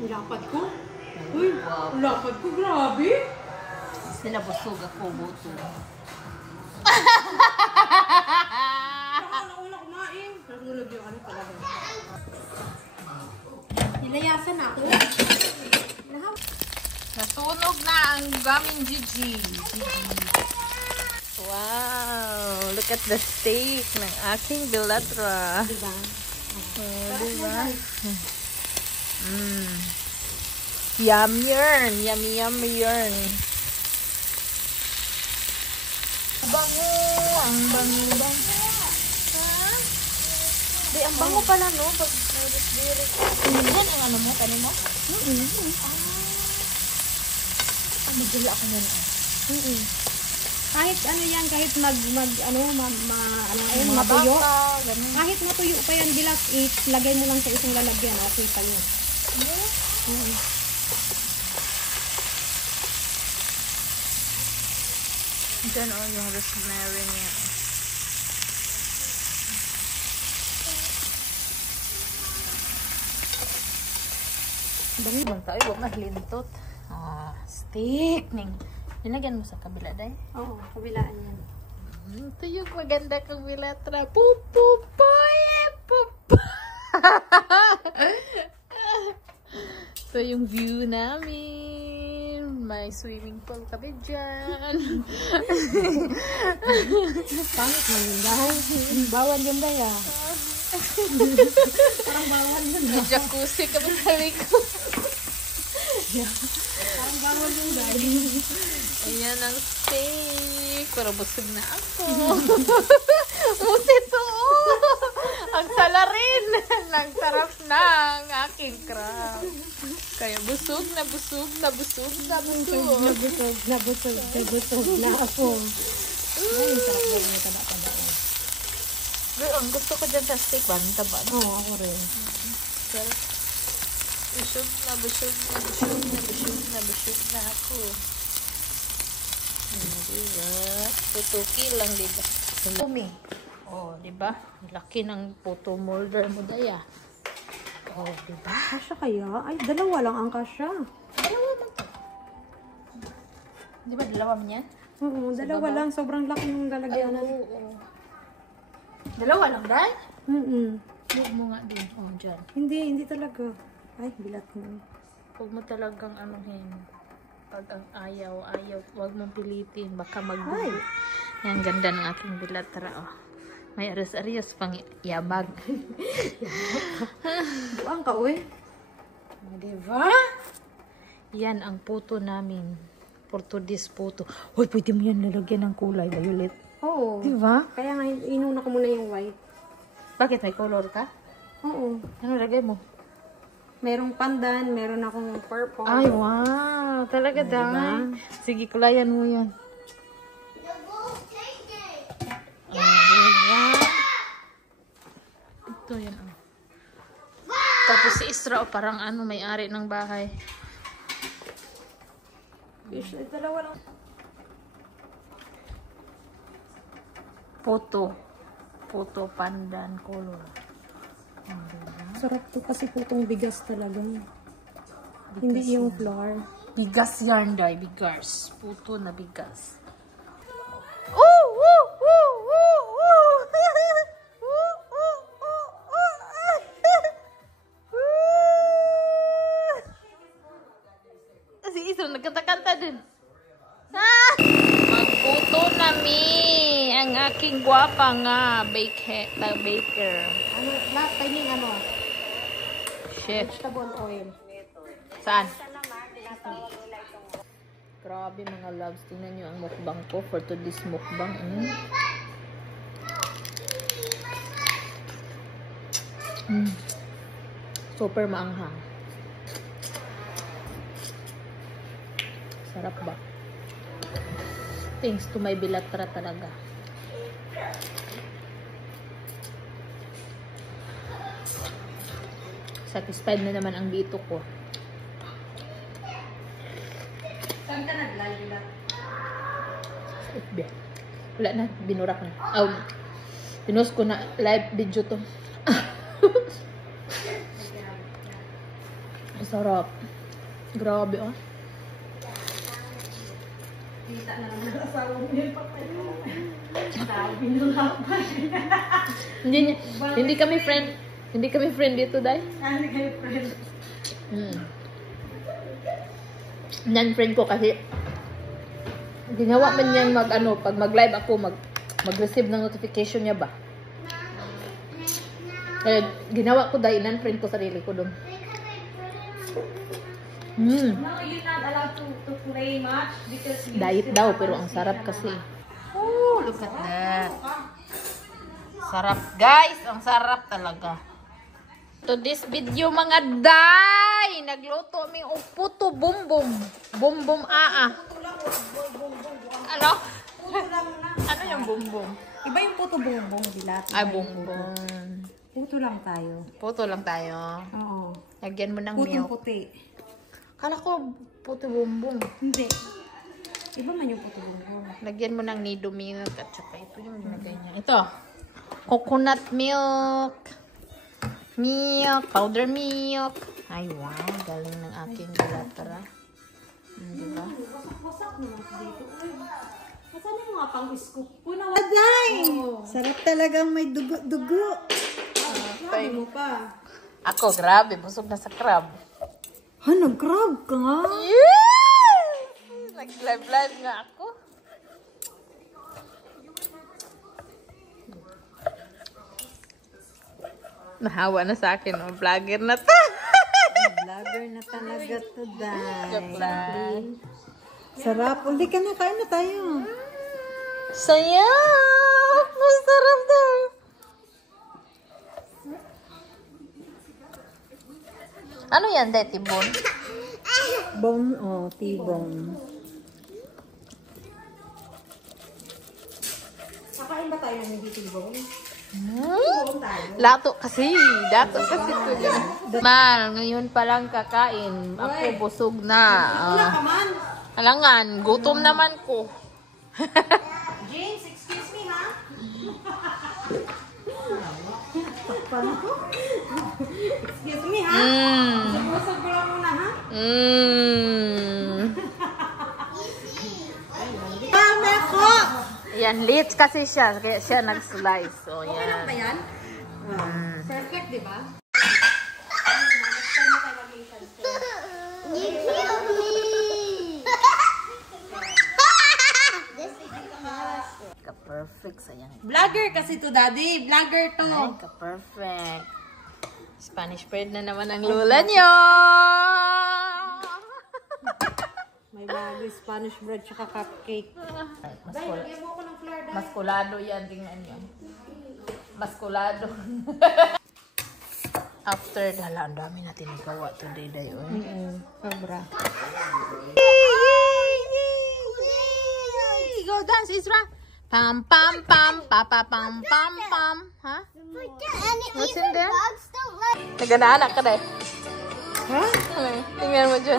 Lapad ko. Uy, lapad ko. Grabe. Sinabusog ako, buto. Nauna kumain. Nagulog yung ano talaga. Nilayasan ako. Nasunog na ang gaming Gigi. Wow! Look at the steak ng aking bilatra. Diba? Diba? Yum yarn! Yummy yummy yarn! Bango! Ang bango ba? Di, ang bango pala, no? Pag nailit-dirit. Yan ang ano mo? Kanin mo? Magdala ako yan. Kahit ano yan, kahit matuyo. Kahit matuyo pa yan, bilas, ilagay mo lang sa isang lalagyan. Okay pa yun. Diyan o yung rosemary niya. Bangi bang tayo, huwag mahlintot. Steak ning. Nilagyan mo sa kabila, day? Oo, kabilaan yan. Ito yung maganda kong bilatra. Pupupoy! Ito yung view namin. May swimming pool kami dyan. Pangit mo yun, dahil bawan yun, day, ah. Parang bawan yun, May jacuzzi kami sa likod. Parang bawan yun, day. Ayan ang steak. Pero busog na ako. Musito. Ang sala rin. Ang sarap ng aking crab. Kaya busog na busog na busog na busog. Nabusog na ako. Ay, sarap na yung taba-taba. Pero ang gusto ko dyan sa steak, banta-ba? Oo, ako rin. Sarap. Busog na busog na busog na busog na busog na ako. Diba? Tutuki lang, diba? Lumi. Oh, diba? Laki ng photo molder mo, daya. Oh, diba? Kasya kaya? Ay, dalawa lang ang kasya. Dalawa man to. Diba dalawa man yan? Oo, dalawa lang. Sobrang laki ng lalagyanan. Oo. Dalawa lang, day? Huwag mo nga din. Oh, dyan. Hindi talaga. Ay, bilat mo. Huwag mo talagang anuhin. Pag ang ayaw, huwag mong pilitin. Baka Ay! Yan, ganda ng aking bilatra, oh. May aras-arias pang yabag. Buang ka, uy. Diba? Yan ang puto namin. For today's photo. Hoy, pwede mo yan lalagyan ng kulay, violet. Oo. Diba? Kaya nga, inuna ko muna yung white. Bakit? May color ka? Oo. Ano lagay mo? Merong pandan, meron akong purple. Ay, wow. Talaga, dahil. Sige, kulayan mo yan. Diba? Ito yan, oh. Tapos si Isra, parang ano, may-ari ng bahay. Dalawa lang. Photo pandan color. Sarap to kasi putong bigas talaga. Hindi yung flour. Bigas yarn, day. Bigas. Puto na bigas. Si Isra nagkanta-kanta din. Magputo na mi ang aking guwapa nga baker. Ano, lahat kanyang ano? Chef. Vegetable oil. Saan? Grabe mga loves. Tingnan nyo ang mukbang ko for today's mukbang. Super maanghang. Sarap ba? Thanks to my bilatra talaga. Satisfied na naman ang dito ko. Saan ka nag-live? Sa FB. Wala na, binurak na. Pinost ko na live video to. Sarap. Grabe, oh. Kita na lang ang asawa mo yun pa kayo. Sabi nyo lang ba? Hindi kami friend. Hindi kami friend dito, Day. Hindi kayo friend. Yan friend ko kasi ginawa man niyang pag mag-live ako, mag-receive ng notification niya ba. Kaya ginawa ko dahil friend ko sarili ko doon. No, you're not allowed to play much because you Diet daw, pero ang sarap kasi. Oh, look at that. Sarap, guys. Ang sarap talaga. To this video, mga day, nagluto mi og puto bumbum. Bumbum aa. Ano? Ano yung bumbum? Iba yung puto bongbong dilat. Ay, bumbum. Puto lang tayo. Puto lang tayo. Oo. Lagyan mo ng Putong milk. puti. Kala ko puto bumbum. Hindi. Iba man yung puto bongbong. Lagyan mo ng nido milk at saka ito yung nilagay niya. Ito. Coconut milk. Milk. Powder milk. Ay, wow. Galing ng aking dilatra. Diba? Wasak naman dito. Saan yung mga pang-scoop ko na waday? Sarap talagang may dugo-dugo. Grabe mo pa. Ako, grabe. Busog na sa crab. Ha, nag-crab ka nga? Yes! Nag-live-live nga ako. Nahawa na sa akin. Oh, vlogger na to. Vlogger na talaga to, Day. Joke lang. Sarap. Uli ka na, kain na tayo. Saya! Masarap daw. Ano yan, Deti Bon? Bone, oh, T-bone. Kakain ba tayo ng hindi T-bone? Lato kasi. Dato kasi ito dyan. Mal, ngayon pa lang kakain. Ako busog na. Wala ka man. Alangan, gutom naman ko. James, excuse me, ha? Excuse me, ha? Busog ko lang muna, ha? Mame ko! Yan, late kasi siya. Kaya siya nag-slice. So, Okay lang ba yan. yan? Perfect, di ba? Ka-perfect sayang. Vlogger kasi to, Daddy. Vlogger to. Ay, ka-perfect. Spanish bread na naman ang lula nyo. May bago Spanish bread tsaka cupcake. Lagyan mo ako ng flour, Daddy. Maskulado yan. Tingnan nyo. Maskulado. After, hala, ang dami natin nagawa today, Dayo. Sobra. Go dance, Isra. Pam, pam, pam, pa, pa, pam, pam, pam. Ha? What's in there? Nagana-anak ka, Day. Ha? Tingnan mo dyan.